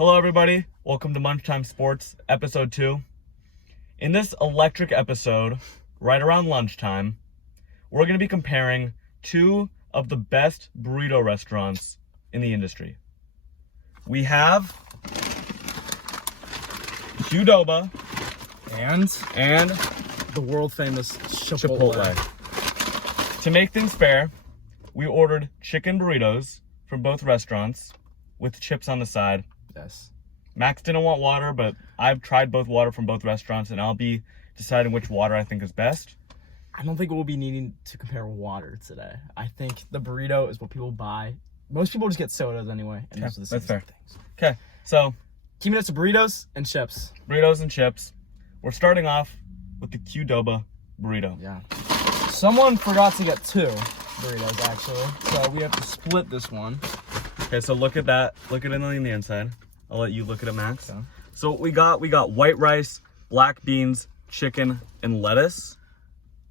Hello everybody, welcome to Munchtime Sports, episode 2. In this electric episode, right around lunchtime, we're going to be comparing two of the best burrito restaurants in the industry. We have Qdoba and the world famous Chipotle. To make things fair, we ordered chicken burritos from both restaurants with chips on the side. Yes. Max didn't want water, but I've tried both water from both restaurants, and I'll be deciding which water I think is best. I don't think we'll be needing to compare water today. I think the burrito is what people buy. Most people just get sodas anyway. And Okay, those are the that's fair. things. Okay, so Keeping it to burritos and chips. burritos and chips. We're starting off with the Qdoba burrito. Yeah. Someone forgot to get 2 burritos, actually. So we have to split this one. Okay, so look at that. Look at it on the inside. I'll let you look at it, Max. Okay. So we got white rice, black beans, chicken, and lettuce.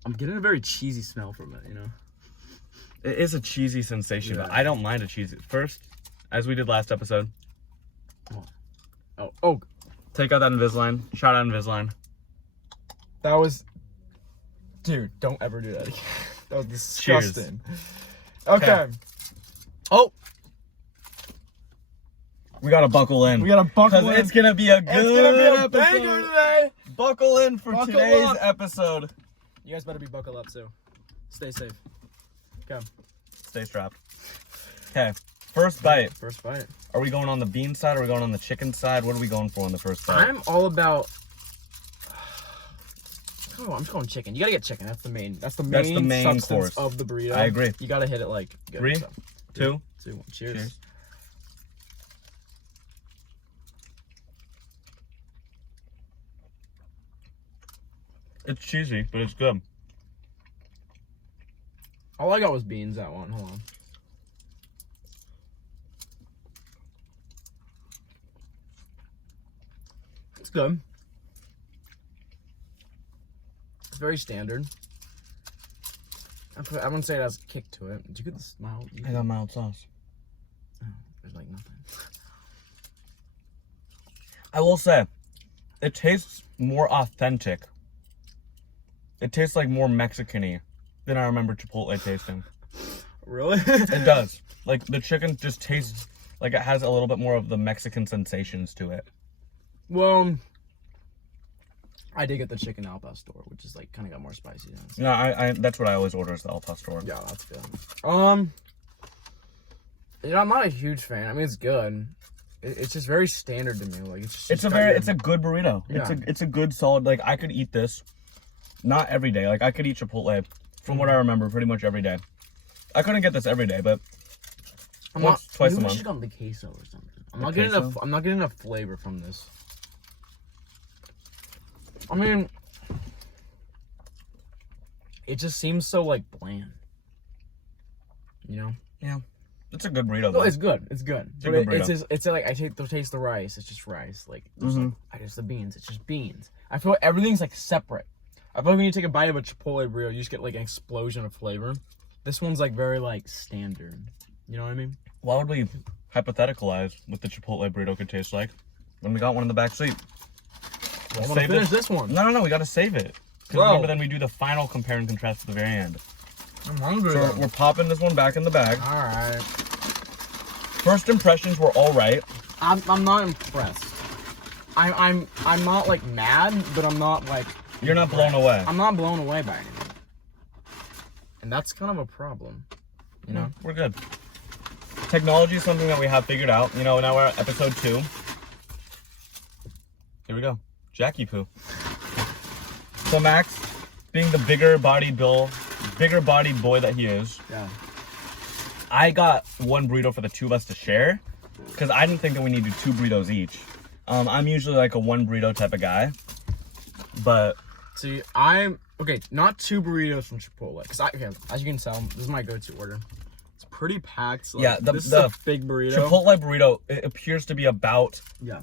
I'm getting a very cheesy smell from it, you know? It is a cheesy sensation, Yeah. but I don't mind a cheesy. First, as we did last episode, Oh, take out that Invisalign. Shout out Invisalign. that was... Dude, don't ever do that again. That was disgusting. Okay. Oh, We gotta buckle in. we gotta buckle in. It's gonna be a good It's gonna be a episode. banger today. Buckle in for Buckle today's up. episode. You guys better be buckled up too. Stay safe. Okay. Stay strapped. Okay, first bite. First bite. Are we going on the bean side? Or are we going on the chicken side? What are we going for on the first bite? I'm all about. Oh, I'm just going chicken. You gotta get chicken. That's the main. That's the main substance course of the burrito. I agree. You gotta hit it like good. 3, So, 2, 2, 1. Cheers. Cheers. It's cheesy, but it's good. All I got was beans. That one. Hold on. It's good. It's very standard. I wouldn't say it has a kick to it. Did you get the smile? I got mild sauce. Oh, there's like nothing. I will say, it tastes more authentic. It tastes like more Mexican-y than I remember Chipotle tasting. Really? It does. Like, the chicken just tastes like it has a little bit more of the Mexican sensations to it. Well, I did get the chicken al pastor, which is like kind of got more spicy. No, I that's what I always order is the al pastor. Yeah, that's good. You know, I'm not a huge fan. I mean, it's good. It's just very standard to me. Like it's a good burrito. Yeah. It's a good solid. Like, I could eat this, not every day. Like, I could eat Chipotle, from what I remember, pretty much every day. I couldn't get this every day, but twice a We month. should gone the queso or something. I'm queso? not getting enough flavor from this. I mean, it just seems so like bland. You know? Yeah, it's a good burrito. No, Though. it's good. It's good. It's a good burrito. It's just, it's like I taste the rice. It's just rice. Like there's Mm-hmm. like I taste the beans. It's just beans. I feel like everything's like separate. I feel like when you take a bite of a Chipotle burrito, you just get like an explosion of flavor. This one's like very like standard. You know what I mean? Why would we hypotheticalize what the Chipotle burrito could taste like when we got one in the back seat? I want to finish this one. No, we gotta save it. Because remember, then we do the final compare and contrast at the very end. I'm hungry. So we're popping this one back in the bag. All right. First impressions were all right. I'm not impressed. I'm not like mad, but I'm not like. You're not blown away. I'm not blown away by anything. And that's kind of a problem. You know? We're good. Technology is something that we have figured out. You know, now we're at episode 2. Here we go. Jackie poo. So Max, being the bigger bodied boy that he is, Yeah. I got one burrito for the two of us to share because I didn't think that we needed 2 burritos each. I'm usually like a 1 burrito type of guy, but See, I'm okay. Not 2 burritos from Chipotle, because as you can tell, this is my go-to order. It's pretty packed. Like, yeah, this is a big burrito. Chipotle burrito, it appears to be about Yeah.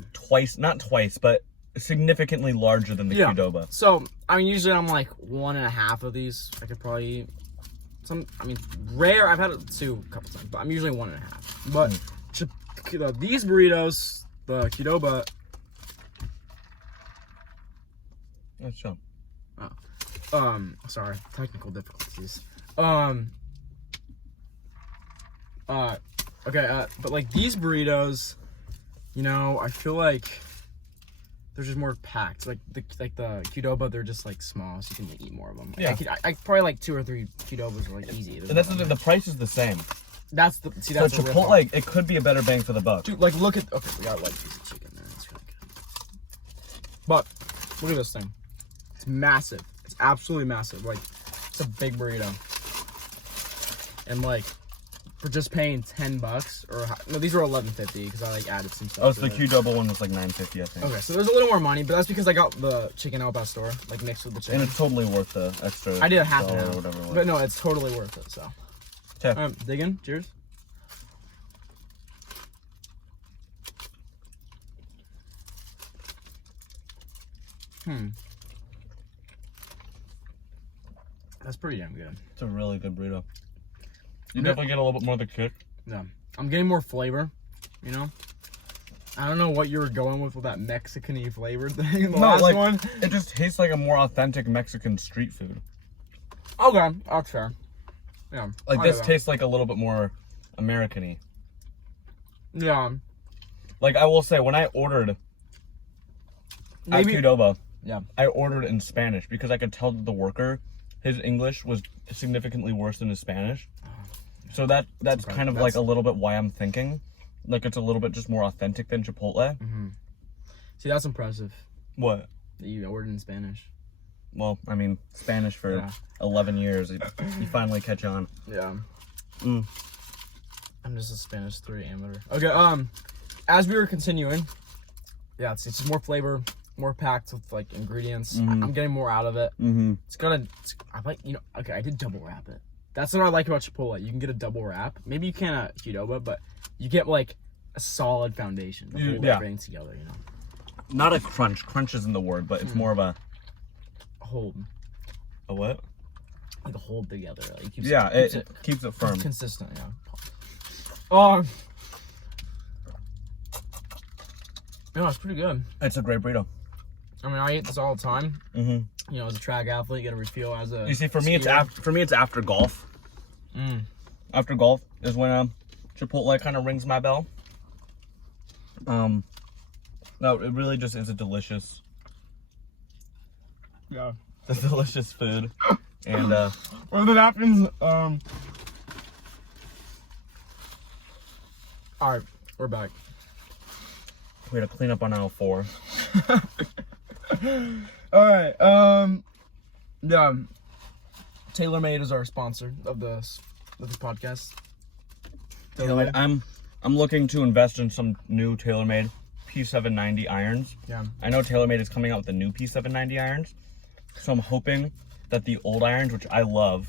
not twice, but significantly larger than the Qdoba. So I mean, usually I'm like 1.5 of these. I could probably eat. Rare. I've had it 2 a couple times, but I'm usually 1.5. But these burritos The Qdoba. Let's jump. Sorry, technical difficulties. Okay, but like these burritos, you know, I feel like they're just more packed. Like the Qdoba, they're just like small, so you can eat more of them. Yeah. I probably like 2 or 3 Qdobas are like easy. And that's the price is the same. That's So the real Chipotle, problem. it could be a better bang for the buck. Dude, like look at we got like piece of chicken there. That's really good. But look at this thing. It's massive. It's absolutely massive. Like it's a big burrito. And like for just paying $10 or no, these were $11.50 because I like added some stuff. Oh, so the to it. Qdoba one was like $9.50, I think. Okay, so there's a little more money, but that's because I got the chicken al pastor, like mixed with the chicken. And it's totally worth the extra. I did a half dollar an or hour, whatever it was. but no, it's totally worth it. So, Okay. dig in. Cheers. That's pretty damn good. It's a really good burrito. You Yeah. definitely get a little bit more of the kick. Yeah, I'm getting more flavor. You know, I don't know what you were going with that Mexican-y flavored thing in the last like, one. it just tastes like a more authentic Mexican street food. Okay, that's fair. Yeah, Like I this get that. tastes like a little bit more American-y. Yeah, Like I will say, when I ordered at maybe. Qdoba, Yeah. I ordered in Spanish because I could tell that the worker, his English was significantly worse than his Spanish. So that's kind of like a little bit why I'm thinking, like it's a little bit just more authentic than Chipotle. See, that's impressive What? that you ordered in Spanish. Well, I mean, Spanish for Yeah. 11 years, you finally catch on. Yeah. Mm. I'm just a Spanish 3 amateur. Okay, as we were continuing, yeah, it's just more flavor, more packed with like ingredients. I'm getting more out of it. I like, you know, okay, I did double wrap it. That's what I like about Chipotle. You can get a double wrap. Maybe you can't at Qdoba, but you get like a solid foundation to hold Yeah. everything together, you know. Not a crunch. Crunch isn't the word, but it's more of a Hold. a what? Like a hold together. Like, keeps, Yeah, keeps it keeps it firm. consistent, yeah. No, it's pretty good. It's a great burrito. I mean, I eat this all the time. Mm-hmm. You know, as a track athlete, you get a refuel as a. You see, for me, it's skier. after golf. After golf is when Chipotle kind of rings my bell. No, it really just is a delicious, Yeah. delicious food, and Or the napkins. All right, we're back. we had to clean up on aisle 4. All right. Yeah. TaylorMade is our sponsor of this podcast. Like I'm looking to invest in some new TaylorMade P790 irons. Yeah. I know TaylorMade is coming out with the new P790 irons, so I'm hoping that the old irons, which I love,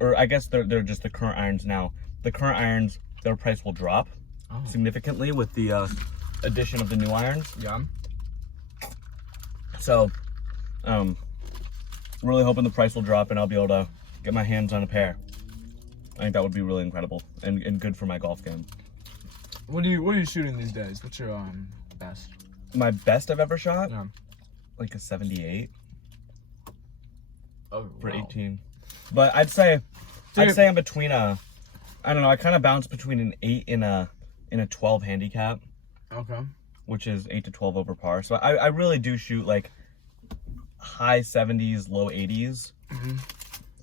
or I guess they're just the current irons now. The current irons, their price will drop significantly with the addition of the new irons. Yeah. So, really hoping the price will drop and I'll be able to get my hands on a pair. I think that would be really incredible and good for my golf game. What are you shooting these days? What's your best? My best I've ever shot, Yeah. like a 78 Oh, for wow. 18. But I'd say I'm between I don't know, I kind of bounce between an 8 and a 12 handicap, Okay. which is 8 to 12 over par. So I really do shoot like high 70s, low 80s.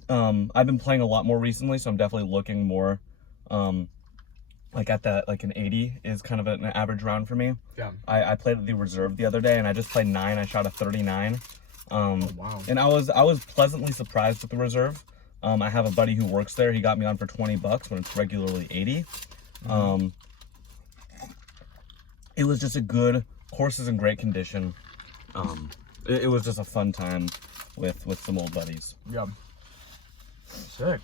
I've been playing a lot more recently, so I'm definitely looking more like at that, like an 80 is kind of an average round for me. Yeah. I played at the reserve the other day and I just played 9. I shot a 39. Wow. And I was pleasantly surprised with the reserve. I have a buddy who works there. He got me on for $20 when it's regularly 80. It was just a good course, is in great condition. It was just a fun time with some old buddies. Yeah. Sick.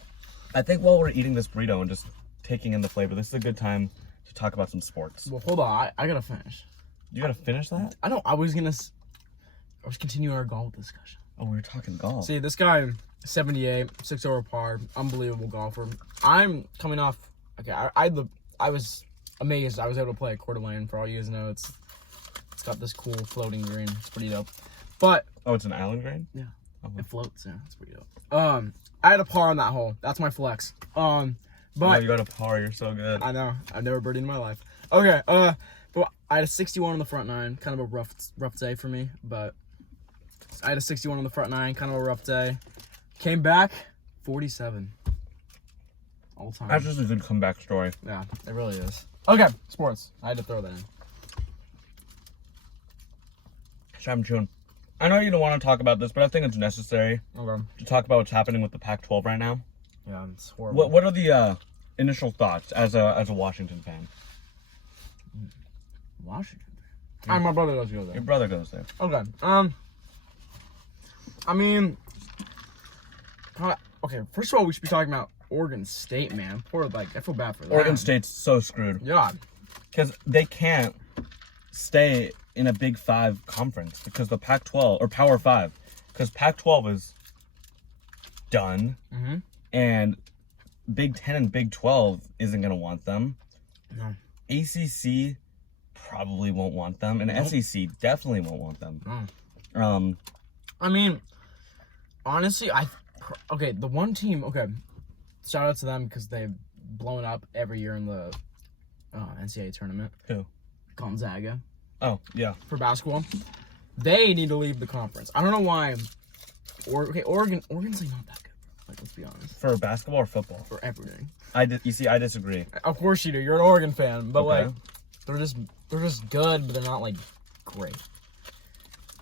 I think while we're eating this burrito and just taking in the flavor, this is a good time to talk about some sports. Well, hold on. I gotta finish. You gotta finish that? I know. I was continuing our golf discussion. Oh, we were talking golf. See, this guy, 78, 6 over par, unbelievable golfer. I'm coming off. Okay, I was amazed. I was able to play at Coeur d'Alene. For all you guys know, it's It's got this cool floating green. It's pretty dope. But Oh, it's an island green? yeah, Uh-huh. it floats. Yeah, it's pretty dope. I had a par on that hole. That's my flex. Oh, But you got a par. You're so good. I know. I've never birdied in my life. Okay. But I had a 61 on the front nine. Kind of a rough day for me. But I had a 61 on the front nine. Kind of a rough day. Came back 47. All time. That's just a good comeback story. Yeah, it really is. Okay, sports. I had to throw that in. Sham Chun. I know you don't want to talk about this, but I think it's necessary Okay. to talk about what's happening with the Pac-12 right now. Yeah, it's horrible. What are the initial thoughts as a Washington fan? Washington. My brother does go there. Your brother goes there. Okay. I mean, okay. First of all, we should be talking about Oregon State, man. Poor, I feel bad for them. Oregon State's so screwed Yeah. because they can't stay in a Big Five conference because the Pac-12 or Power Five, because Pac-12 is done, and Big 10 and Big 12 isn't gonna want them. No. ACC probably won't want them, and Nope. SEC definitely won't want them. No. I mean, honestly, the one team, shout out to them because they've blown up every year in the NCAA tournament. Who? Gonzaga. Oh, yeah. For basketball. They need to leave the conference. I don't know why. Oregon's like not that good. Like, let's be honest. For basketball or football? For everything. You see, I disagree. Of course you do. You're an Oregon fan, but Okay. like, they're just good, but they're not like great.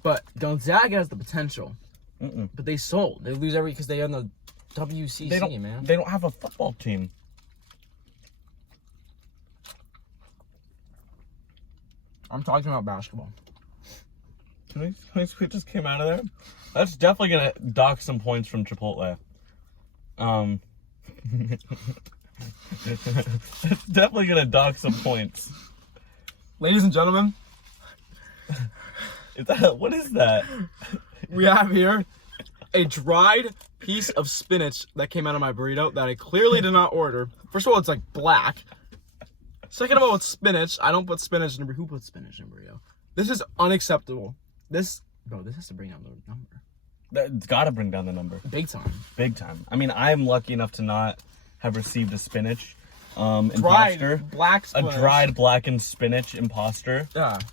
But Gonzaga has the potential. But they sold. They lose because they on the WCC, man. They don't have a football team. I'm talking about basketball. Can we just came out of there? That's definitely gonna dock some points from Chipotle. It's definitely gonna dock some points. Ladies and gentlemen, What is that? we have here a dried piece of spinach that came out of my burrito that I clearly did not order. First of all, it's like black. Second of all, it's spinach. I don't put spinach in burrito. Who puts spinach in burrito? This is unacceptable. This has to bring down the number. That's gotta bring down the number. Big time. Big time. I mean, I'm lucky enough to not have received a spinach Dried imposter. black spinach. A dried blackened spinach imposter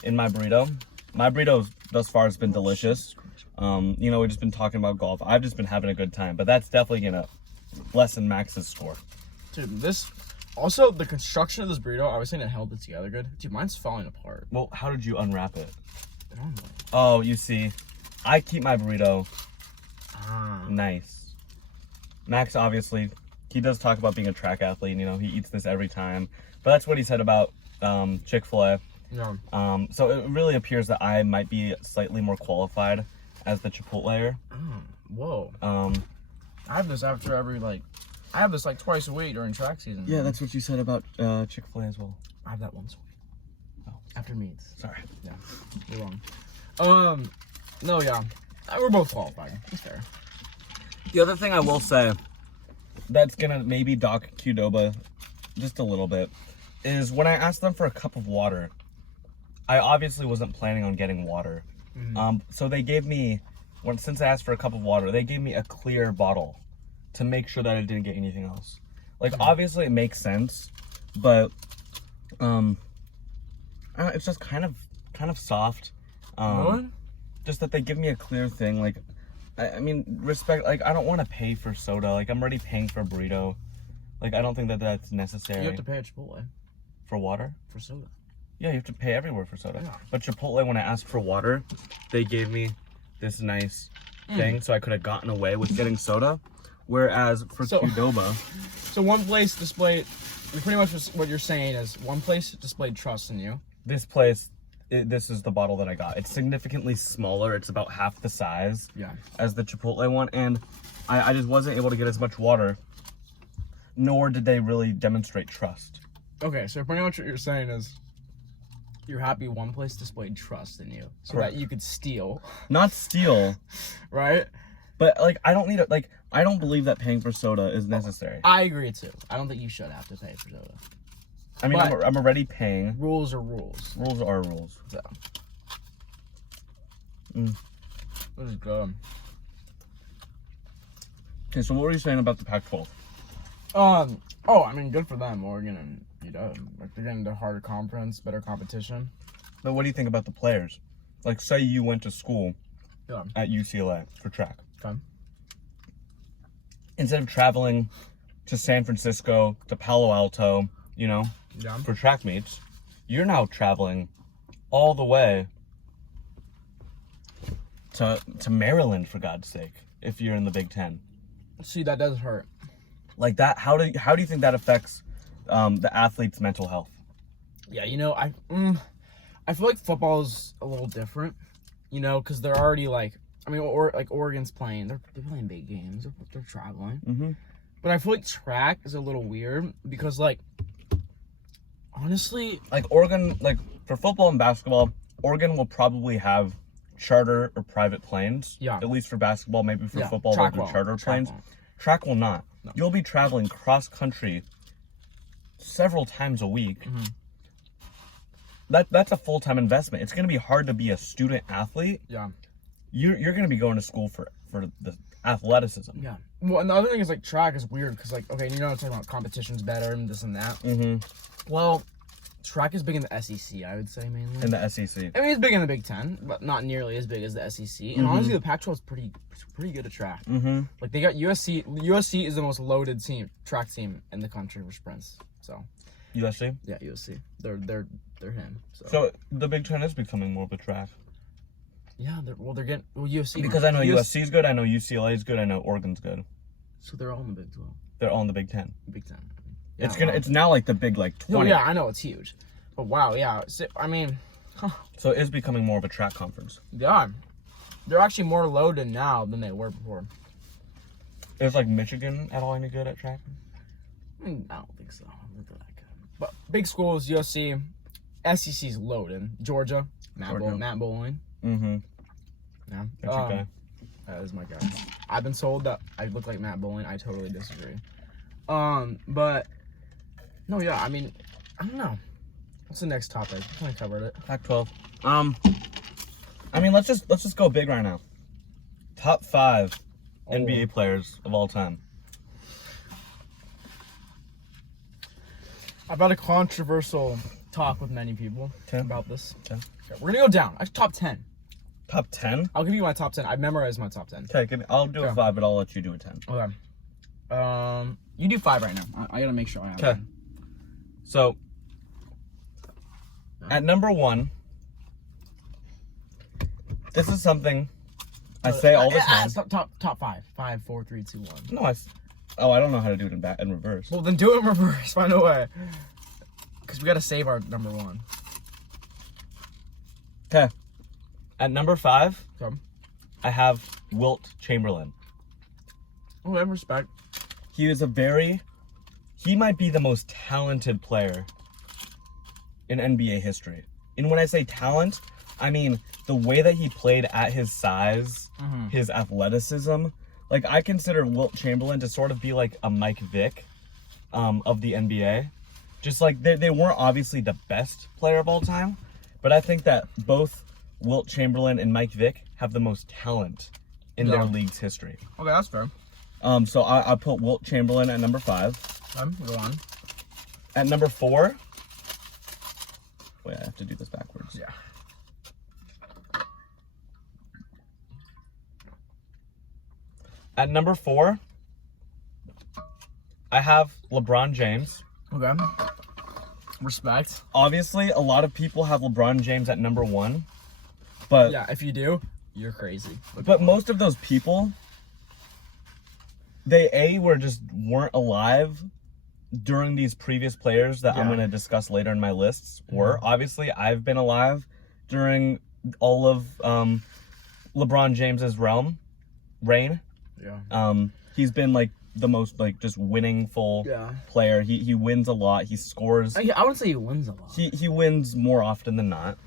in my burrito. My burrito thus far has been delicious. We've just been talking about golf. I've just been having a good time, but that's definitely gonna lessen Max's score. Dude, also the construction of this burrito, I was saying it held it together good. Dude, mine's falling apart. Well, how did you unwrap it? Normally. Oh, you see, I keep my burrito nice. Max, obviously, he does talk about being a track athlete. He eats this every time. But that's what he said about Chick-fil-A. Yeah. So it really appears that I might be slightly more qualified as the Chipotleer. Whoa. I have this I have this like twice a week during track season. Yeah, that's what you said about Chick-fil-A as well. I have that once a week. Oh, after meets. Sorry. Yeah, you're wrong. No, yeah. We're both qualified. It's fair. The other thing I will say that's gonna maybe dock Qdoba just a little bit is when I asked them for a cup of water, I obviously wasn't planning on getting water. So they gave me, since I asked for a cup of water, they gave me a clear bottle to make sure that I didn't get anything else. Like, obviously it makes sense, but it's just kind of soft. Just that they give me a clear thing. Like, I mean, respect. Like, I don't want to pay for soda. Like, I'm already paying for a burrito. Like, I don't think that that's necessary. You have to pay at Chipotle. For water? For soda. Yeah, you have to pay everywhere for soda. Yeah. But Chipotle, when I asked for water, they gave me this nice thing, so I could have gotten away with getting soda. Whereas for Qdoba, so one place displayed. Pretty much what you're saying is one place displayed trust in you. this place, this is the bottle that I got. It's significantly smaller. It's about half the size as the Chipotle one, and I just wasn't able to get as much water. Nor did they really demonstrate trust. Okay, so pretty much what you're saying is you're happy one place displayed trust in you so Correct. that you could steal. Not steal. Right? But, like, I don't need it. Like, I don't believe that paying for soda is necessary. I agree, too. I don't think you should have to pay for soda. I mean, I'm already paying. Rules are rules. Rules are rules. So. This is good. Okay, so what were you saying about the Pac-12? Oh, I mean, good for them, Oregon and like they're getting into harder conference, better competition. But what do you think about the players? Like, say you went to school at UCLA for track. Okay. Instead of traveling to San Francisco, to Palo Alto, for track meets, you're now traveling all the way to Maryland, for God's sake, if you're in the Big Ten. See, that does hurt. Like that, how do you think that affects the athlete's mental health? Yeah, I feel like football is a little different, because they're already like Oregon's playing, they're playing big games, they're traveling. Mm-hmm. But I feel like track is a little weird because, like, honestly, like Oregon, like for football and basketball, Oregon will probably have charter or private planes. Yeah. At least for basketball, maybe for football, they'll do charter planes. Track will not. No. You'll be traveling cross country several times a week. Mm-hmm. That's a full-time investment. It's going to be hard to be a student athlete. Yeah. You're going to be going to school for the athleticism. Yeah. Well, and the other thing is, like, track is weird because, like, okay, I'm talking about competition's better and this and that. Mm-hmm. Well, track is big in the SEC, I would say, mainly. In the SEC. I mean, it's big in the Big Ten, but not nearly as big as the SEC. And honestly, the Pac-12 is pretty good at track. Mm-hmm. Like, they got USC. USC is the most loaded track team in the country for sprints. So. USC? Yeah, USC. They're him. So the Big Ten is becoming more of a track. Yeah, they're getting USC. Because I know USC is good, I know UCLA is good, I know Oregon's good. So they're all in the Big 12. They're all in the Big Ten. Big Ten. Yeah, it's now like the big 20. No, yeah, I know it's huge, but wow, yeah. So, I mean, so it is becoming more of a track conference. Yeah, they're actually more loaded now than they were before. Is like Michigan at all any good at track? I don't think so. They're that good. But big schools, USC, SEC's loaded. Georgia, Matt Bowling. Mm-hmm. Yeah. That's your guy. That is my guy. I've been told that I look like Matt Bowling. I totally disagree. But no, yeah. I mean, I don't know. What's the next topic? I kind of covered it. Pac-12. I mean, let's just go big right now. Top 5 NBA players of all time. I've had a controversial talk with many people about this. 10. Okay, we're gonna go down. Top 10. Top 10? I'll give you my top 10. I memorized my top 10. Okay, I'll do a 5, but I'll let you do a 10. Okay. You do 5 right now. I gotta make sure I have it. Okay. So, at number 1, this is something I say all the time. Top 5. 5, 4, 3, 2, 1. No, I don't know how to do it in reverse. Well, then do it in reverse. Find a way. Because we gotta save our number 1. Okay. At number 5, Okay. I have Wilt Chamberlain. Okay, respect. He might be the most talented player in NBA history. And when I say talent, I mean the way that he played at his size, his athleticism. Like, I consider Wilt Chamberlain to sort of be like a Mike Vick of the NBA. Just like, they weren't obviously the best player of all time, but I think that both Wilt Chamberlain and Mike Vick have the most talent in their league's history. Okay, that's fair. So I put Wilt Chamberlain at number 5. Go on. At number 4, wait, I have to do this backwards. Yeah. At number 4, I have LeBron James. Okay. Respect. Obviously, a lot of people have LeBron James at number 1, but yeah, if you do, you're crazy. But most of those people, they weren't alive during these previous players that I'm going to discuss later in my lists were. Obviously, I've been alive during all of LeBron James's reign. Yeah. He's been like the most like just winningful player. He wins a lot. He scores. I wouldn't say he wins a lot. He wins more often than not.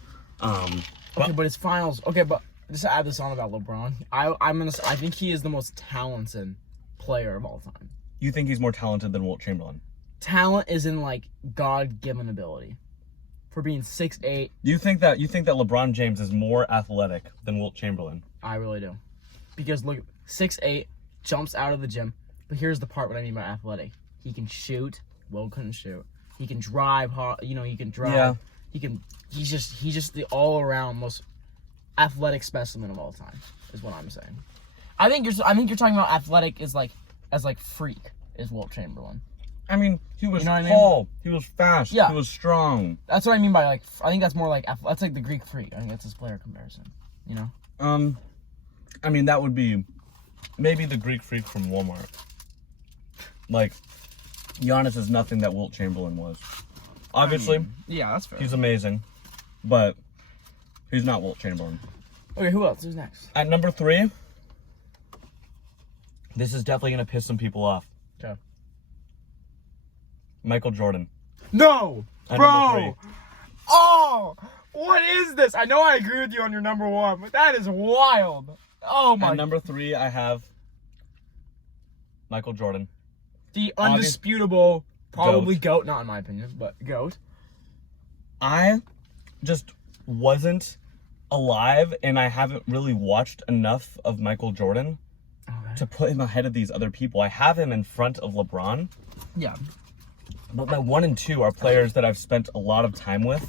But it's finals. Okay, but just to add this on about LeBron, I think he is the most talented player of all time. You think he's more talented than Wilt Chamberlain? Talent is in like God-given ability. for being 6'8". You think that LeBron James is more athletic than Wilt Chamberlain? I really do. Because look, 6'8", jumps out of the gym. But here's the part what I mean by athletic. He can shoot. Wilt couldn't shoot. He can drive hard. He can drive. Yeah. He's just the all-around most athletic specimen of all time, is what I'm saying. I think you're talking about athletic as freak is Wilt Chamberlain. I mean, he was what I mean? tall. He was fast. Yeah. He was strong. That's what I mean by I think that's more that's like the Greek freak. I think that's his player comparison. I mean, that would be maybe the Greek freak from Walmart. Like, Giannis is nothing that Wilt Chamberlain was. Obviously, yeah, that's fair. he's amazing, but he's not Wilt Chamberlain. Okay, who else? Who's next? At number 3, this is definitely going to piss some people off. Okay. Michael Jordan. No! At Bro! number 3. Oh! What is this? I know I agree with you on your number 1, but that is wild. Oh my. At number 3, I have Michael Jordan. The undisputable, probably GOAT, not in my opinion, but GOAT. I just wasn't alive, and I haven't really watched enough of Michael Jordan to put him ahead of these other people. I have him in front of LeBron. Yeah. But my 1 and 2 are players that I've spent a lot of time with.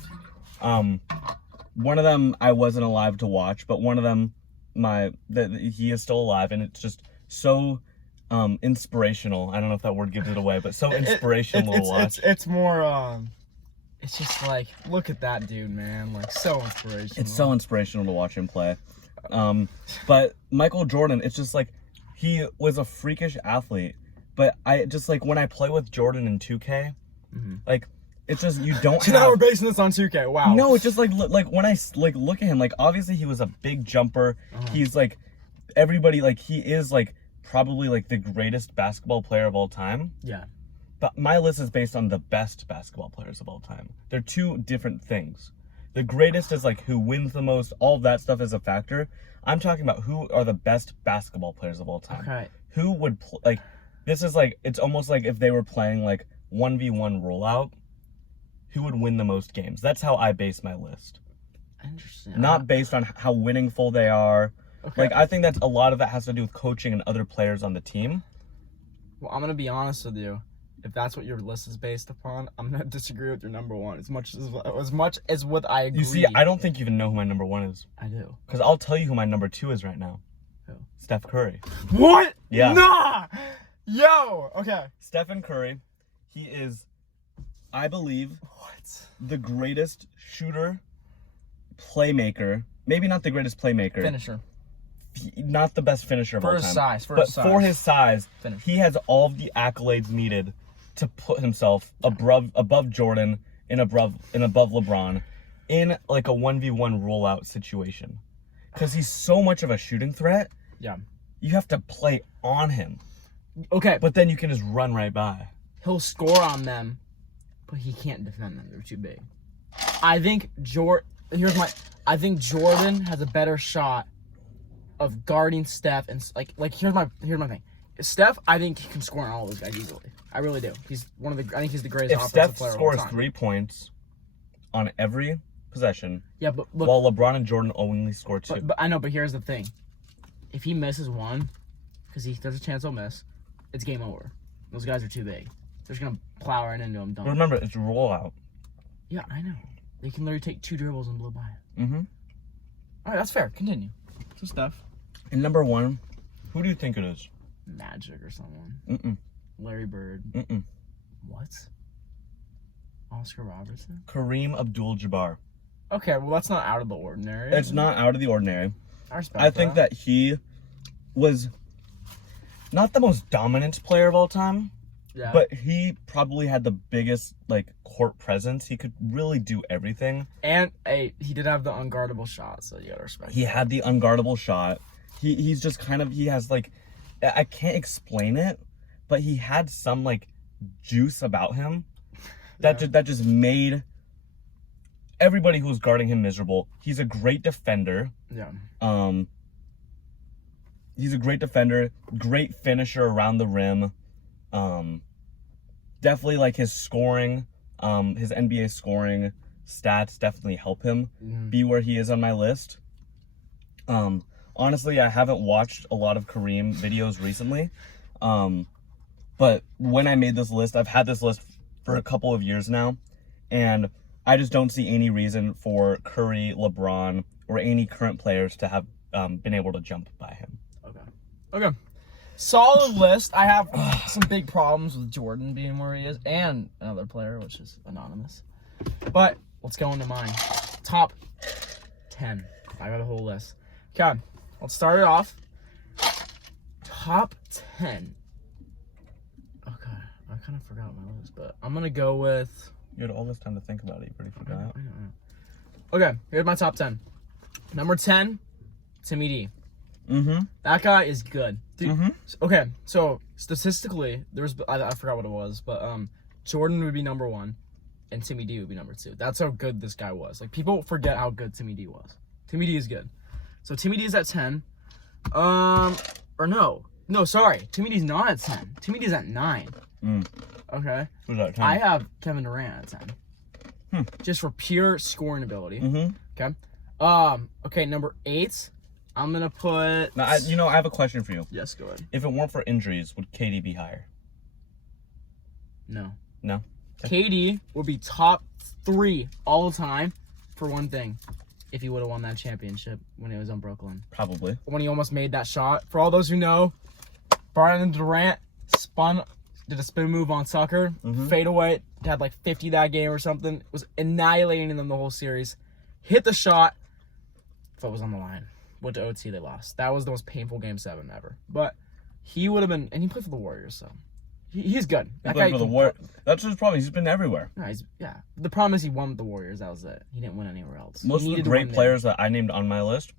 One of them I wasn't alive to watch, but one of them, he is still alive, and it's just so inspirational. I don't know if that word gives it away, but so inspirational to watch. It's more, it's just like, look at that dude, man. Like, so inspirational. It's so inspirational to watch him play. But Michael Jordan, it's just like, he was a freakish athlete. But I just, like, when I play with Jordan in 2K, like, it's just, you don't So now we're basing this on 2K, wow. No, it's just, like when I, like, look at him, like, obviously he was a big jumper. He's, like, everybody, like, he is, like, probably, like, the greatest basketball player of all time. Yeah. But my list is based on the best basketball players of all time. They're two different things. The greatest is, like, who wins the most. All of that stuff is a factor. I'm talking about who are the best basketball players of all time. Okay. Who would, like, this is, like, it's almost like if they were playing, like, 1v1 rollout, who would win the most games? That's how I base my list. Interesting. Not based on how winningful they are. Okay. Like, I think that a lot of that has to do with coaching and other players on the team. Well, I'm going to be honest with you. If that's what your list is based upon, I'm going to disagree with your number 1 as much as what I agree. You see, I don't think you even know who my number 1 is. I do. Because I'll tell you who my number 2 is right now. Who? Steph Curry. What? Yeah. Nah! Yo! Okay. Stephen Curry, he is, I believe, the greatest shooter, playmaker. Maybe not the greatest playmaker. Finisher. Not the best finisher of all time. For his size. Finish. He has all of the accolades needed to put himself above Jordan and above LeBron in like a 1v1 rollout situation. Because he's so much of a shooting threat. Yeah. You have to play on him. Okay. But then you can just run right by. He'll score on them, but he can't defend them. They're too big. I think Jordan has a better shot of guarding Steph, and like here's my thing. Steph, I think he can score on all those guys easily. I really do. I think he's the greatest offensive player of all time. If Steph scores 3 points on every possession, yeah, but look, while LeBron and Jordan only score 2. But I know, but here's the thing. If he misses one, because there's a chance he'll miss, it's game over. Those guys are too big. They're just gonna plow right into him. But remember, it's rollout. Yeah, I know. They can literally take 2 dribbles and blow by it. Mm-hmm. All right, that's fair. Continue. So Steph. And number 1, who do you think it is? Magic or someone. Mm-mm. Larry Bird. Mm-mm. What? Oscar Robertson? Kareem Abdul-Jabbar. Okay, well, that's not out of the ordinary. It's not out of the ordinary. I think that he was not the most dominant player of all time, but he probably had the biggest, like, court presence. He could really do everything. And he did have the unguardable shot, so you gotta respect He had the unguardable shot. He's just kind of, he has, like, I can't explain it, but he had some, like, juice about him that just made everybody who was guarding him miserable. He's a great defender. Yeah. He's a great defender, great finisher around the rim. Definitely like his scoring, his NBA scoring stats definitely help him be where he is on my list. Honestly, I haven't watched a lot of Kareem videos recently. But when I made this list, I've had this list for a couple of years now, and I just don't see any reason for Curry, LeBron, or any current players to have been able to jump by him. Okay. Solid list. I have some big problems with Jordan being where he is, and another player, which is anonymous. But let's go into mine. Top 10. I got a whole list. Okay, let's start it off. Top 10. Okay, I kind of forgot my list, but I'm going to go with... You had all this time to think about it. You already forgot. I know. Okay, here's my top 10. Number 10, Timmy D. That guy is good. Dude, okay, so statistically, I forgot what it was, but Jordan would be number 1, and Timmy D would be number 2. That's how good this guy was. Like, people forget how good Timmy D was. Timmy D is good. So Timmy D is at 10. No, sorry. Timmy D's not at 10. Timmy D's at 9. Okay. Who's at 10? I have Kevin Durant at 10. Just for pure scoring ability. Okay. Okay, number 8. I'm gonna put. Now, I have a question for you. Yes, go ahead. If it weren't for injuries, would KD be higher? No. No. KD would be top 3 all the time for one thing. If he would have won that championship when he was on Brooklyn. Probably. When he almost made that shot. For all those who know, Brian Durant did a spin move on Tucker, fade away, had like 50 that game or something, was annihilating them the whole series, hit the shot, foot was on the line, went to OT, they lost. That was the most painful game 7 ever. But he would have been, and he played for the Warriors, so he's good. That guy for the Warriors. That's his problem. He's been everywhere. No, yeah. The problem is he won with the Warriors. That was it. He didn't win anywhere else. Most of the great players that I named on my list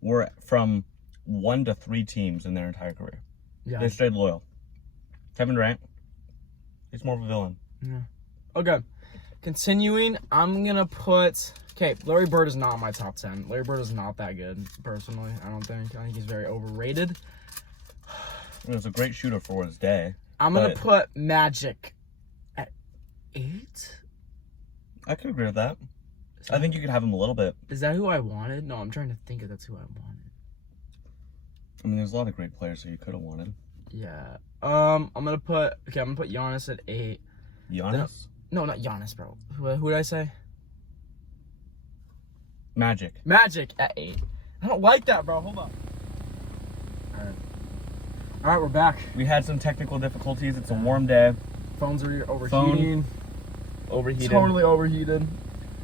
were from 1 to 3 teams in their entire career. Yeah. They stayed loyal. Kevin Durant, he's more of a villain. Yeah. Okay. Continuing, I'm going to put... Okay, Larry Bird is not in my top 10. Larry Bird is not that good, personally. I don't think. I think he's very overrated. He was a great shooter for his day. I'm going to put Magic at 8. I could agree with that. I think you could have him a little bit. Is that who I wanted? No, I'm trying to think if that's who I wanted. I mean, there's a lot of great players that you could have wanted. Yeah. I'm gonna put Giannis at 8. Giannis? No, not Giannis, bro. Who did I say? Magic at 8. I don't like that, bro. Hold on. All right, we're back. We had some technical difficulties. It's a warm day. Phones are overheating. Overheated. Totally overheated.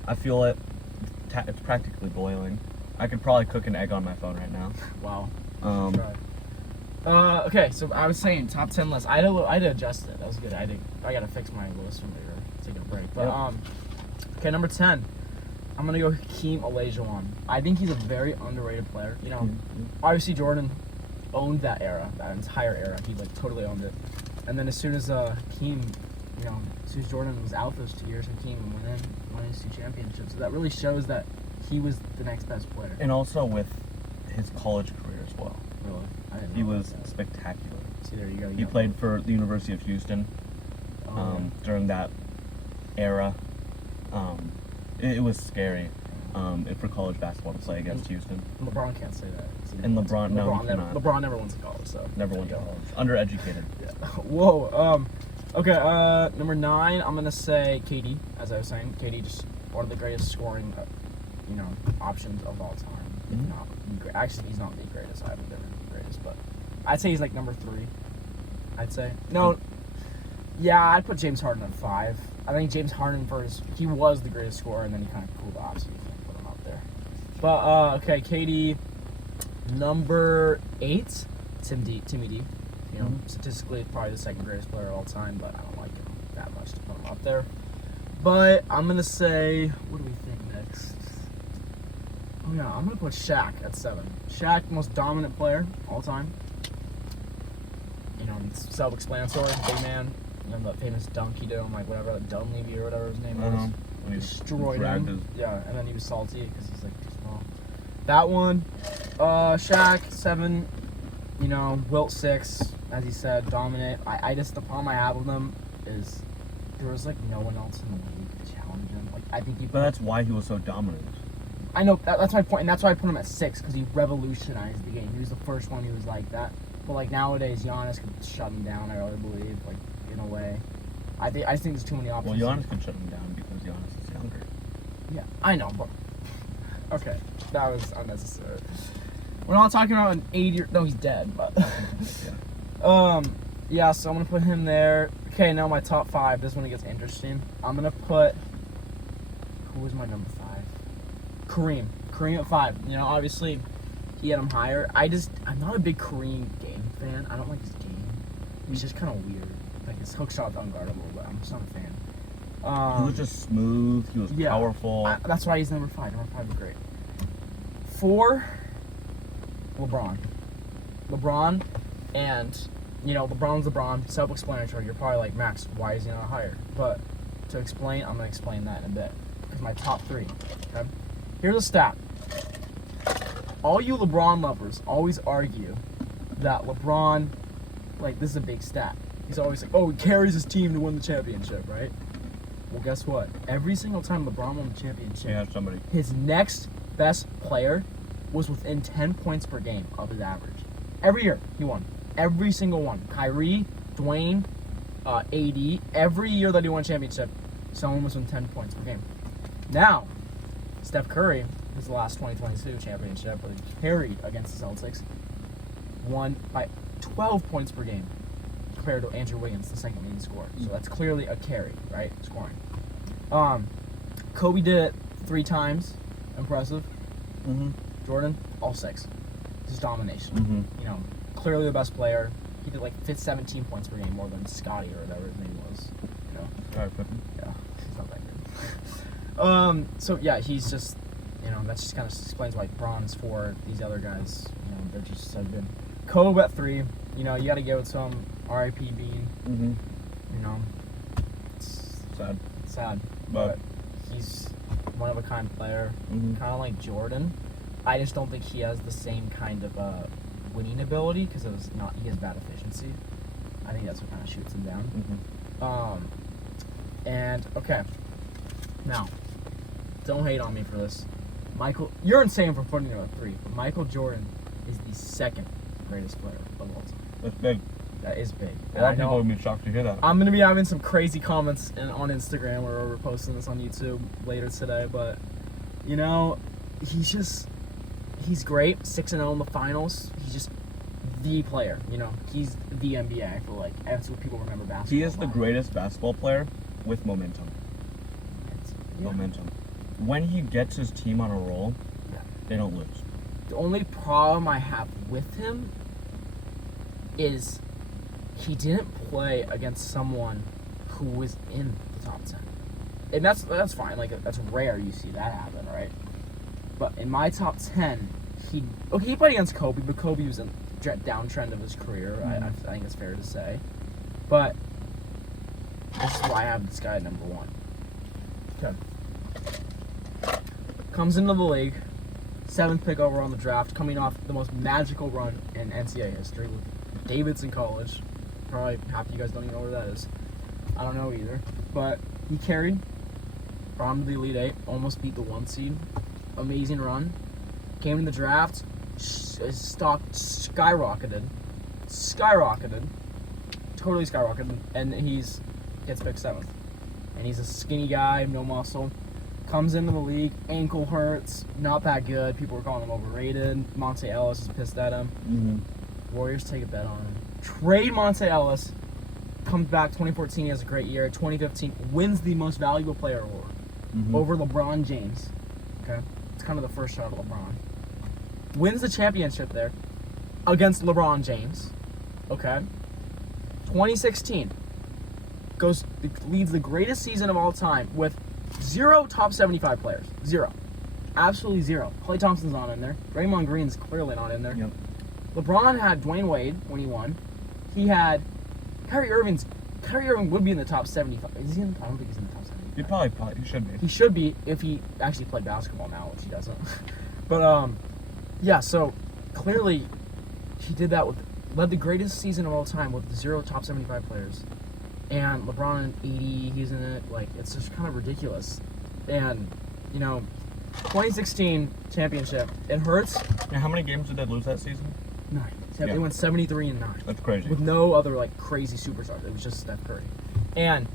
I feel it. It's practically boiling. I could probably cook an egg on my phone right now. Wow. Um. Okay, so I was saying top 10 list. I had to adjust it. That was good. I gotta fix my list when we were taking a break. But okay, number 10. I'm gonna go Hakeem Olajuwon. I think he's a very underrated player. You know, obviously Jordan owned that era, that entire era. He like totally owned it. And then as soon as Hakeem, as soon as Jordan was out those 2 years, Hakeem won his 2 championships. So that really shows that he was the next best player. And also with his college career as well. Really, I didn't know He was that. spectacular. See, there you go. He played for the University of Houston during that era. It was scary for college basketball to play against Houston. LeBron can't say that. And LeBron, no, he cannot. LeBron never went to college, so. Never went to college. Undereducated. Yeah. Whoa. Okay. Number 9, I'm gonna say KD. As I was saying, KD just one of the greatest scoring, options of all time. If not, actually, he's not the greatest. I haven't been the greatest, but I'd say he's like number 3. I'd say no. Yeah, I'd put James Harden at 5. I think James Harden he was the greatest scorer, and then he kind of cooled off, so you can't put him up there. But okay, KD. Number 8, Timmy D. Statistically, probably the second greatest player of all time, but I don't like him that much to put him up there. But I'm going to say, what do we think next? Oh, yeah, I'm going to put Shaq at 7. Shaq, most dominant player all time. It's self-explanatory, big man. The famous dunk he did on, whatever, Dunleavy or whatever his name was. When he destroyed him. Yeah, and then he was salty because he's, too small. That one. Shaq, 7. Wilt, 6. As he said, dominant. The problem I have with them is there was, no one else in the league to challenge him. I think he. But that's why he was so dominant. I know that's my point, and that's why I put him at 6 because he revolutionized the game. He was the first one who was like that. But like nowadays, Giannis could shut him down. I really believe, like in a way. I think there's too many options. Well, Giannis can shut him down because Giannis is younger. Yeah, I know, but okay, that was unnecessary. We're not talking about an 80. No, he's dead, but yeah. So I'm gonna put him there. Okay, now my top 5. This one gets interesting. I'm gonna put. Who was my number 5? Kareem. Kareem at 5. You know, obviously, he had him higher. I'm not a big Kareem game fan. I don't like his game. He's just kind of weird. Like his hook shot's unguardable, but I'm just not a fan. He was just smooth. He was powerful. That's why he's number 5. Number 5 is great. 4, LeBron, and you know LeBron's LeBron. Self-explanatory. You're probably like, Max, why is he not higher? But to explain, I'm gonna explain that in a bit. Because my top 3. Okay. Here's a stat. All you LeBron lovers always argue that LeBron, like this is a big stat. He's always like, oh, he carries his team to win the championship, right? Well, guess what? Every single time LeBron won the championship, his next best player was within 10 points per game of his average. Every year, he won. Every single one. Kyrie, Dwayne, AD, every year that he won a championship, someone was within 10 points per game. Now, Steph Curry, his last 2022 championship, where he carried against the Celtics, won by 12 points per game compared to Andrew Wiggins, the second leading scorer. So that's clearly a carry, right? Scoring. Kobe did it 3 times. Impressive. Mm-hmm. Jordan, all 6. Just domination. Mm-hmm. You know, clearly the best player. He did like 17 points per game more than Scotty or whatever his name was. You know? Yeah, he's not that good. So yeah, he's just, you know, that just kind of explains why bronze for these other guys. You know, they're just so good. Kobe at 3. You know, you got to give it to him. R.I.P. Bean. Mm-hmm. You know, it's sad, but he's one of a kind player. Mm-hmm. Kind of like Jordan. I just don't think he has the same kind of winning ability because he has bad efficiency. I think that's what kind of shoots him down. Mm-hmm. And okay, now don't hate on me for this. Michael, you're insane for putting him at 3, but Michael Jordan is the 2nd greatest player of all time. That's big. That is big. A lot of people would be shocked to hear that. I'm gonna be having some crazy comments on Instagram, or we're posting this on YouTube later today. But you know, he's great. 6-0 in the finals. He's just the player. You know, he's the NBA. I feel like that's what people remember basketball. He is the greatest basketball player with momentum. Yeah. Momentum. When he gets his team on a roll, they don't lose. The only problem I have with him is he didn't play against someone who was in the top 10. And that's fine. Like, that's rare you see that happen, right? But in my top 10, he played against Kobe, but Kobe was in downtrend of his career. Mm-hmm. I think it's fair to say. But this is why I have this guy at number 1. Okay. Comes into the league, 7th pick overall in the draft, coming off the most magical run in NCAA history with Davidson College. Probably half of you guys don't even know where that is. I don't know either. But he carried, brought him to the Elite 8, almost beat the 1 seed. Amazing run. Came in the draft, his stock skyrocketed. Totally skyrocketed. And gets picked 7th. And he's a skinny guy, no muscle. Comes into the league, ankle hurts, not that good. People were calling him overrated. Monte Ellis is pissed at him. Mm-hmm. Warriors take a bet on him. Trade Monte Ellis. Comes back 2014, he has a great year. 2015, wins the most valuable player award over LeBron James. Okay? It's kind of the first shot of LeBron. Wins the championship there against LeBron James. Okay? 2016, leads the greatest season of all time with 0 top 75 players. 0. Absolutely 0. Klay Thompson's not in there. Draymond Green's clearly not in there. Yep. LeBron had Dwayne Wade when he won. He had Kyrie Irving would be in the top 75. Is he in? I don't think he's in the top 75. He should be. He should be if he actually played basketball now, which he doesn't. But yeah. So clearly, he did that led the greatest season of all time with 0 top 75 players, and LeBron 80. He's in it. Like, it's just kind of ridiculous. And, 2016 championship, it hurts. And how many games did they lose that season? 9. Yeah. They went 73-9. That's crazy. With no other, crazy superstars. It was just Steph Curry. And,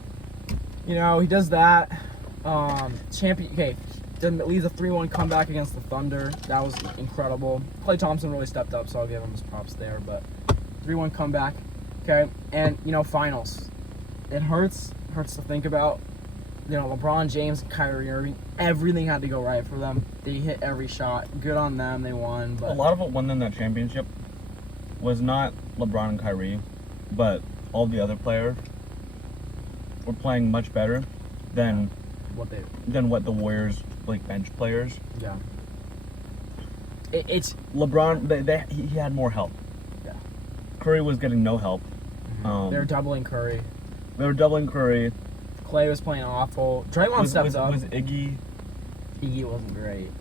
he does that. Then leads a 3-1 comeback against the Thunder. That was incredible. Klay Thompson really stepped up, so I'll give him his props there. But 3-1 comeback. Okay. And, finals. It hurts to think about. LeBron James and Kyrie Irving, everything had to go right for them. They hit every shot. Good on them. They won. But a lot of what won them that championship was not LeBron and Kyrie, but all the other players were playing much better than what the Warriors bench players. Yeah. It's LeBron. He had more help. Yeah. Curry was getting no help. Mm-hmm. They were doubling Curry. Klay was playing awful. Draymond stepped up. Was Iggy? Iggy wasn't great.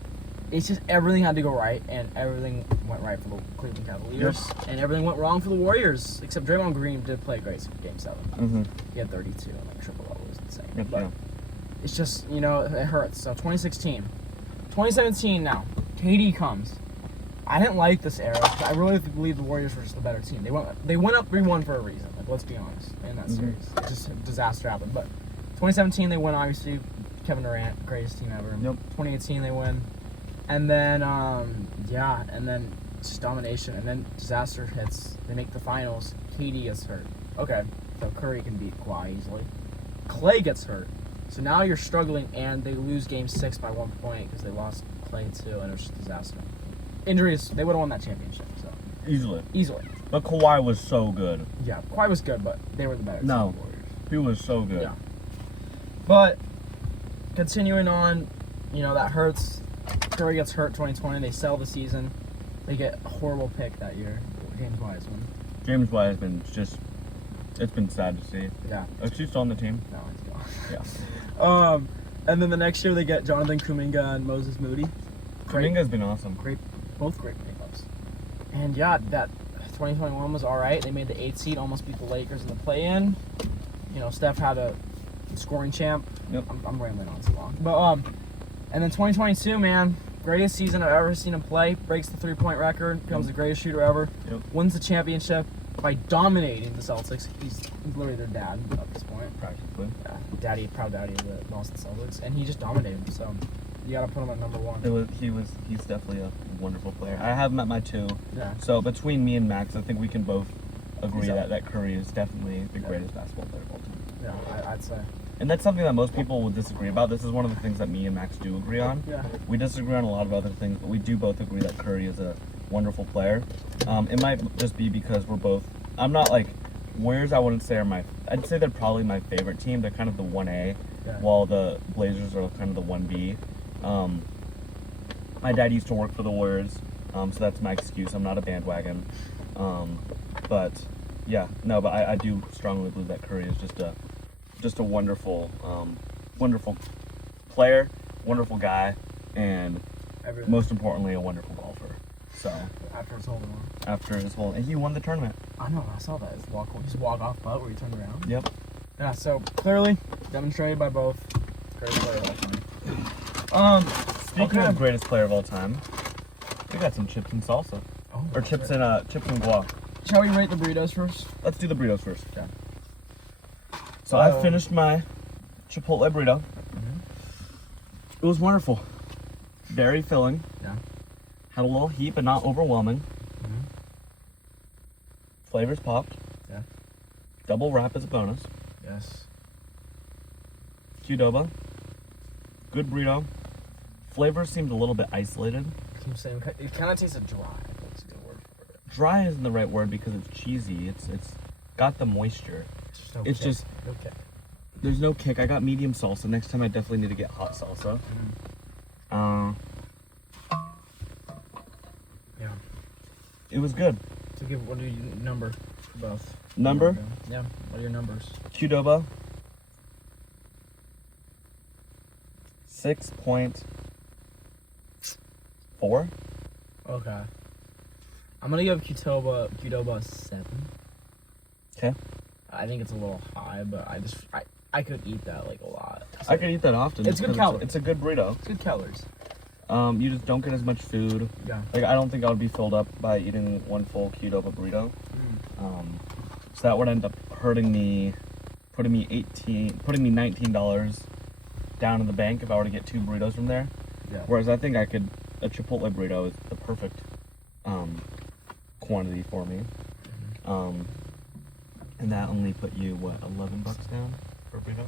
It's just everything had to go right, and everything went right for the Cleveland Cavaliers, and everything went wrong for the Warriors. Except Draymond Green did play great Game 7. Mm-hmm. He had 32 and triple double was insane. Yeah. But it's just it hurts. So 2016, 2017 now. KD comes. I didn't like this era. I really believe the Warriors were just the better team. They went up 3-1 for a reason. Let's be honest. In that series, it just a disaster happened. But 2017 they win, obviously. Kevin Durant, greatest team ever. Yep. 2018 they win, and then and then just domination, and then disaster hits. They make the finals. KD gets hurt. Okay, so Curry can beat Kawhi easily. Klay gets hurt, so now you're struggling, and they lose Game 6 by 1 point because they lost Klay too, and it was just a disaster. Injuries, they would have won that championship. So easily. But Kawhi was so good. Yeah, Kawhi was good, but they were the better team. No, Warriors. he was so good. Yeah. But continuing on, that hurts. Curry gets hurt 2020. They sell the season. They get a horrible pick that year. James Wiseman. James Wiseman, it's been sad to see. Yeah. Is he still on the team? No, he's gone. Yeah. And then the next year they get Jonathan Kuminga and Moses Moody. Kuminga's been awesome. Both great pickups. And that 2021 was all right. They made the 8th seed, almost beat the Lakers in the play-in. Steph had a scoring champ. Yep. I'm rambling on too long. But and then 2022, man, greatest season I've ever seen him play. Breaks the 3-point record. Becomes the greatest shooter ever. Yep. Wins the championship by dominating the Celtics. He's literally their dad at this point. Practically. Yeah, proud daddy of the Boston Celtics, and he just dominated them. So you gotta put him at number 1. He's definitely a wonderful player. I have him at my 2. Yeah. So between me and Max, I think we can both agree Exactly. that Curry is definitely the greatest basketball player of all time. Yeah, I'd say. And that's something that most people will disagree about. This is one of the things that me and Max do agree on. Yeah. We disagree on a lot of other things, but we do both agree that Curry is a wonderful player. It might just be because we're both. I'm not Warriors. I wouldn't say I'd say they're probably my favorite team. They're kind of the 1A, while the Blazers are kind of the 1B. My dad used to work for the Warriors, so that's my excuse. I'm not a bandwagon. But yeah, no, but I do strongly believe that Curry is just a wonderful player, wonderful guy, and most importantly, a wonderful golfer. So after his whole and he won the tournament. I know, I saw that. His walk-off putt where he turned around. Yep. Yeah, so clearly demonstrated by both. Great player of all time. Speaking of greatest player of all time, we got some chips and salsa. Oh, or chips and guac. Shall we rate the burritos first? Let's do the burritos first. Okay. So I finished my Chipotle burrito. Mm-hmm. It was wonderful. Very filling. Yeah. Had a little heat, but not overwhelming. Mm-hmm. Flavors popped. Yeah. Double wrap as a bonus. Yes. Qdoba. Good burrito. Flavor seemed a little bit isolated. It kind of tasted dry. I think it's a good word for it. Dry isn't the right word because it's cheesy. It's got the moisture. No kick. There's no kick. I got medium salsa. Next time I definitely need to get hot salsa. Mm-hmm. Yeah. It was good. So what do you number both? Number? Yeah. What are your numbers? Qdoba. 6.4. Okay. I'm gonna give Qdoba 7. Okay. I think it's a little high, but I could eat that like a lot. I could eat that often. It's good calories. It's a good burrito. It's good calories. You just don't get as much food. Yeah. Like, I don't think I would be filled up by eating one full Qdoba burrito. So that would end up hurting me, putting me $19 down in the bank if I were to get 2 burritos from there. Yeah. Whereas I think a Chipotle burrito is the perfect quantity for me. And that only put you, what, $11 down for a burrito?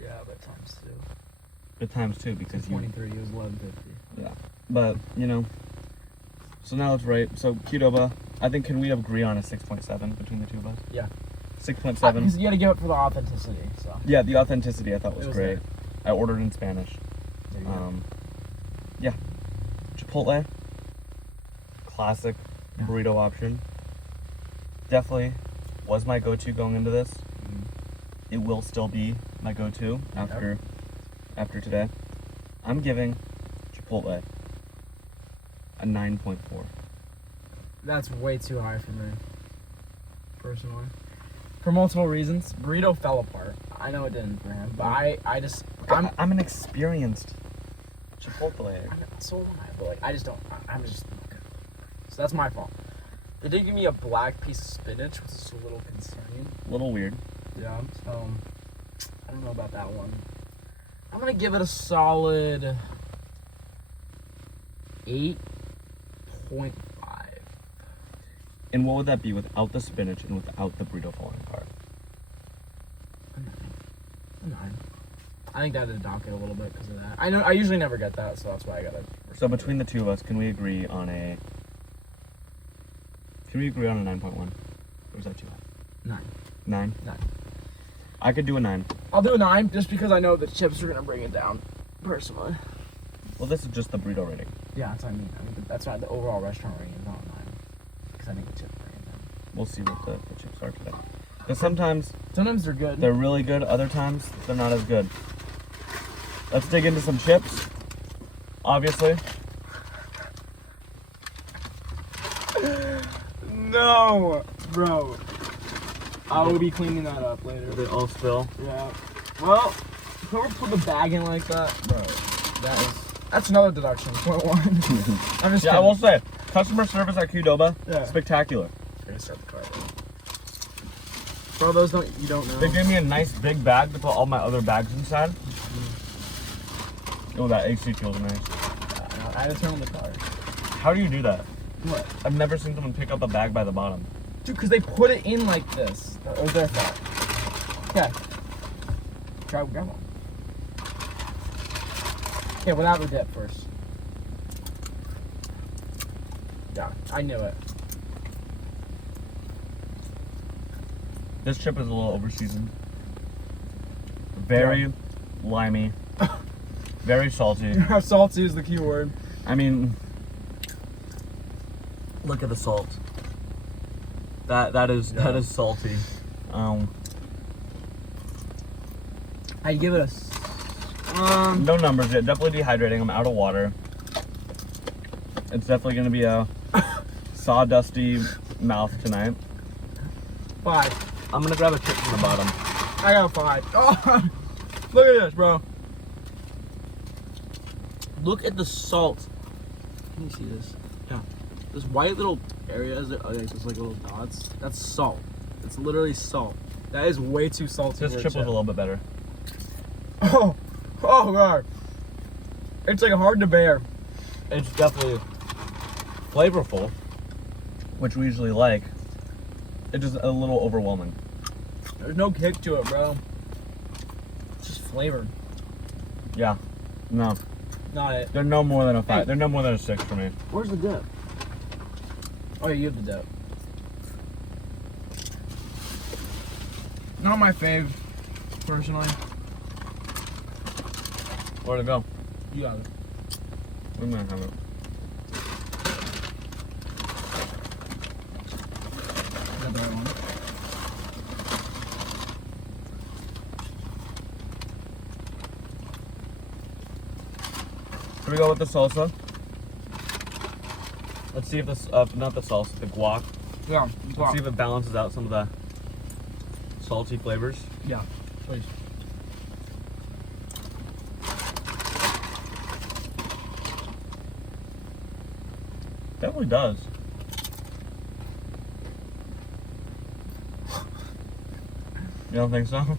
Yeah, but times 2. But times 2 because 23, it was 1150. Yeah. But, you know, so now let's rate. So Qdoba, I think, can we agree on a 6.7 between the two of us? Yeah. 6.7. Because you gotta give it for the authenticity, so. Yeah, the authenticity I thought was great. There. I ordered in Spanish. There you go. Yeah. Chipotle, classic burrito option. Definitely was my go-to going into this. It will still be my go-to after today. I'm giving Chipotle a 9.4. That's way too high for me, personally. For multiple reasons. Burrito fell apart. I know it didn't for him, but I'm an experienced Chipotle. So am I, but like, I'm just not good. So that's my fault. They did give me a black piece of spinach, which is a little concerning. A little weird. Yeah, so I don't know about that one. I'm gonna give it a solid 8.5. And what would that be without the spinach and without the burrito falling apart? A 9. I think that did knock it a little bit because of that. I usually never get that, so that's why I got it. So between the two of us, can we agree on a 9.1? Or was that too high? 9. 9? 9. I could do a 9. I'll do a 9 just because I know the chips are gonna bring it down, personally. Well, this is just the burrito rating. Yeah, that's what I mean. That's why the overall restaurant rating is not a 9. Because I think the chips bring it down. We'll see what the chips are today. Because sometimes they're good. They're really good. Other times they're not as good. Let's dig into some chips. Obviously. No, bro. I will be cleaning that up later. They all spill. Yeah. Well, whoever put the bag in like that, bro, that's another deduction. 0.1. I'm just Yeah, kidding. I will say, customer service at Qdoba, spectacular. I'm gonna start the car. For those you don't know. They gave me a nice big bag to put all my other bags inside. Oh, that AC feels nice. I had to turn on the car. How do you do that? What? I've never seen someone pick up a bag by the bottom. Dude, because they put it in like this. It was their fault. Yeah. Grab one. Okay, without the dip first. Yeah, I knew it. This chip is a little overseasoned. Very limey. Very salty. Salty is the key word. I mean, look at the salt. That is salty. I give it a. No numbers yet. Definitely dehydrating. I'm out of water. It's definitely gonna be a sawdusty mouth tonight. 5. I'm gonna grab a chip from the bottom. I got a 5. Oh, look at this, bro. Look at the salt. Can you see this? Yeah. This white little area is just like little dots. That's salt. It's literally salt. That is way too salty. This chip was a little bit better. Oh god. It's like hard to bear. It's definitely flavorful, which we usually like. It's just a little overwhelming. There's no kick to it, bro. It's just flavor. Yeah. No. Not it. They're no more than a 5. They're no more than a 6 for me. Where's the dip? Oh, yeah, you have the dip. Not my fave, personally. Where'd it go? You got it. I'm gonna have it. Is that the right one? Here we go with the salsa. Let's see if this, not the salsa, the guac. Yeah. Let's see if it balances out some of the salty flavors. Yeah, please. Definitely does. You don't think so?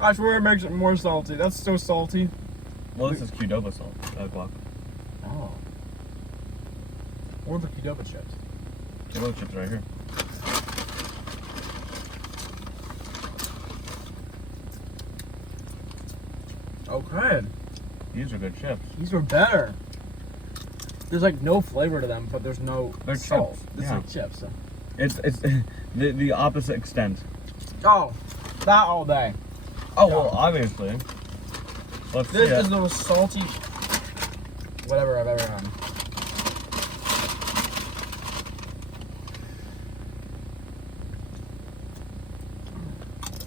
I swear it makes it more salty. That's so salty. Well, this is Qdoba salt. Guac. Oh. Or the Qdoba chips. Qdoba chips right here. Okay. These are good chips. These were better. There's like no flavor to them, but there's no They're salt. chips. It's Yeah. like chips. So. It's the opposite extent. Oh, that all day. Oh Yeah. well, obviously. Let's see This it. is the most salty whatever I've ever had.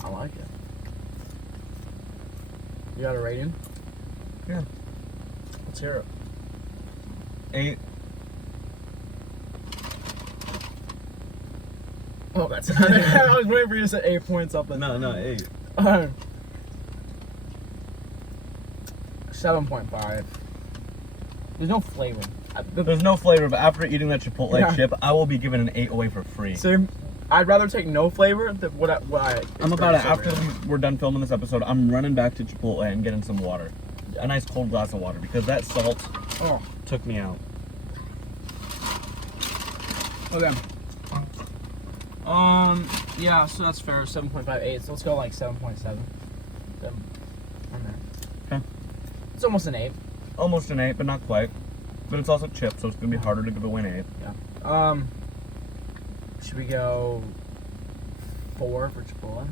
I like it. You got a rating? Yeah. Let's hear it. 8. Oh, that's I was waiting for you to say 8 points up. No, 8. 7.5. There's no flavor. There's no flavor, but after eating that Chipotle Yeah. chip, I will be given an 8 away for free. So I'd rather take no flavor than what I I'm about to, experienced after over we're done filming this episode, I'm running back to Chipotle and getting some water. A nice cold glass of water, because that salt here. Oh, took me out. okay. Yeah, so that's fair. 7.58. So let's go like 7.7. 7. Okay. It's almost an 8. Almost an 8, but not quite. But it's also chips, so it's going to be harder to give away an 8. Yeah. Should we go 4 for Chipotle?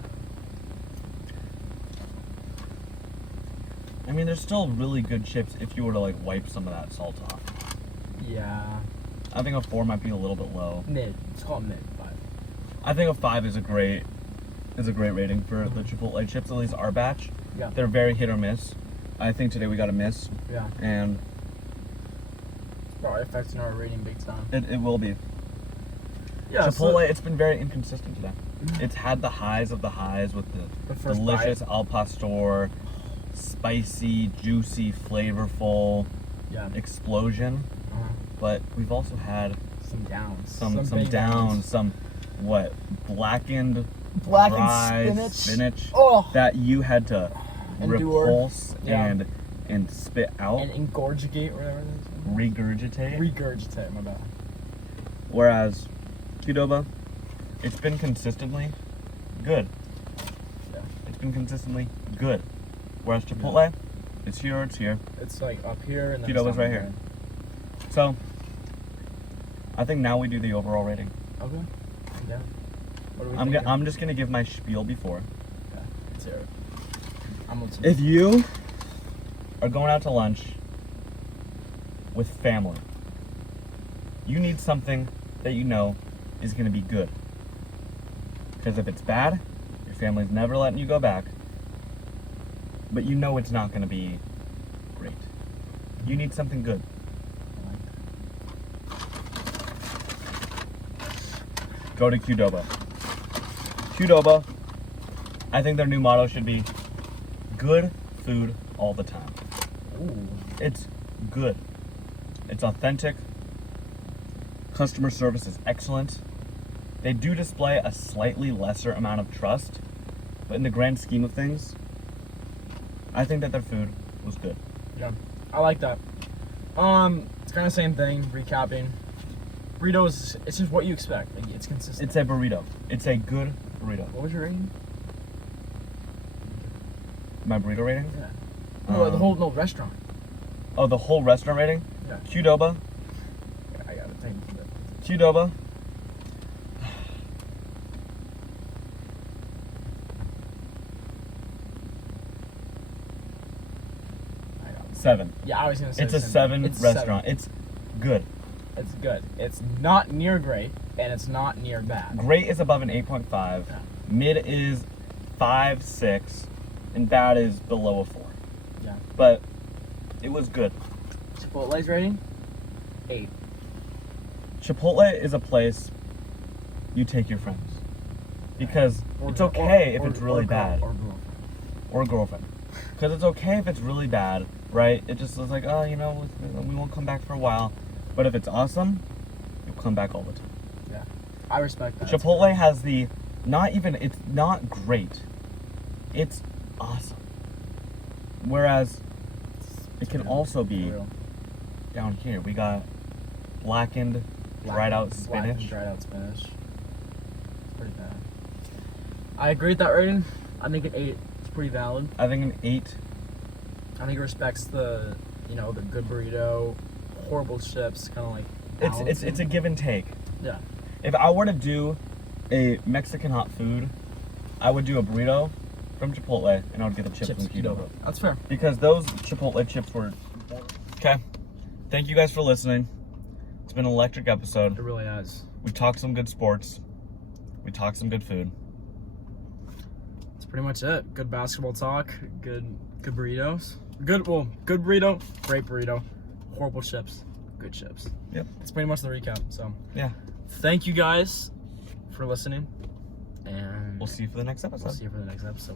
I mean, there's still really good chips if you were to like wipe some of that salt off. Yeah. I think a 4 might be a little bit low. Mid. Let's call it mid. 5. I think a 5 is a great rating for the Chipotle chips, at least our batch. Yeah. They're very hit or miss. I think today we got a miss, Yeah. and Probably affecting our rating big time. it will be. Yeah. Chipotle, it's been very inconsistent today. Mhm. It's had the highs of the highs with The the first delicious al pastor, spicy, juicy, flavorful Yeah. explosion. Uh-huh. But we've also had Some downs. some big downs, some blackened Blackened dry spinach. Oh. that you had to Endure. repulse Yeah. and spit out, And ingurgitate, whatever it is. regurgitate. Regurgitate, my bad. Whereas Qdoba, it's been consistently good. Yeah. It's been consistently good. Whereas Chipotle, it's here. It's like up here and then Qdoba's it's down right here. So I think now we do the overall rating. Okay. Yeah. What do we I'm think? just gonna give my spiel before. Okay. Let's hear it. I'm listening. If you are going out to lunch with family, you need something that you know is going to be good. Because if it's bad, your family's never letting you go back. But you know it's not going to be great. You need something good. Go to Qdoba. Qdoba, I think their new motto should be good food all the time. Ooh. It's good. It's authentic. Customer service is excellent. They do display a slightly lesser amount of trust, but in the grand scheme of things, I think that their food was good. Yeah. I like that. It's kind of same thing, recapping. Burritos, it's just what you expect. Like, it's consistent. It's a burrito. It's a good burrito. What was your rating? My burrito rating? Yeah. No, the whole restaurant. Oh, the whole restaurant rating? Yeah. Qdoba. Yeah, I gotta think. Qdoba. I got it. 7. Yeah, I was gonna say It's a the same 7 thing. It's restaurant. It's good. 7. It's good. It's not near great, and it's not near bad. Great is above an 8.5. Yeah. Mid is 5, 6, and bad is below a 4. Yeah. But it was good. Chipotle's rating? 8. Chipotle is a place you take your friends. Because Or it's girl- okay if or- it's really or girl- bad. Or girlfriend. Or girlfriend. Because it's okay if it's really bad, right? It just was like, oh, you know, we won't come back for a while. But if it's awesome, you'll come back all the time. Yeah, I respect that. Chipotle has the, it's not great. It's awesome. Whereas it can also be down here. We got blackened, dried out spinach. Dried out spinach. It's pretty bad. I agree with that rating. I think an 8 is pretty valid. I think an 8. I think it respects the, you know, the good burrito, horrible chips, kind of like. It's a give and take. Yeah. If I were to do a Mexican hot food, I would do a burrito from Chipotle, and I would get the chips from Qdoba. That's fair. Because those Chipotle chips were... Okay. Thank you guys for listening. It's been an electric episode. It really has. We talked some good sports. We talked some good food. That's pretty much it. Good basketball talk. Good burritos. Good burrito. Great burrito. Horrible chips. Good chips. Yep. That's pretty much the recap. So yeah. Thank you guys for listening. And we'll see you for the next episode. We'll see you for the next episode.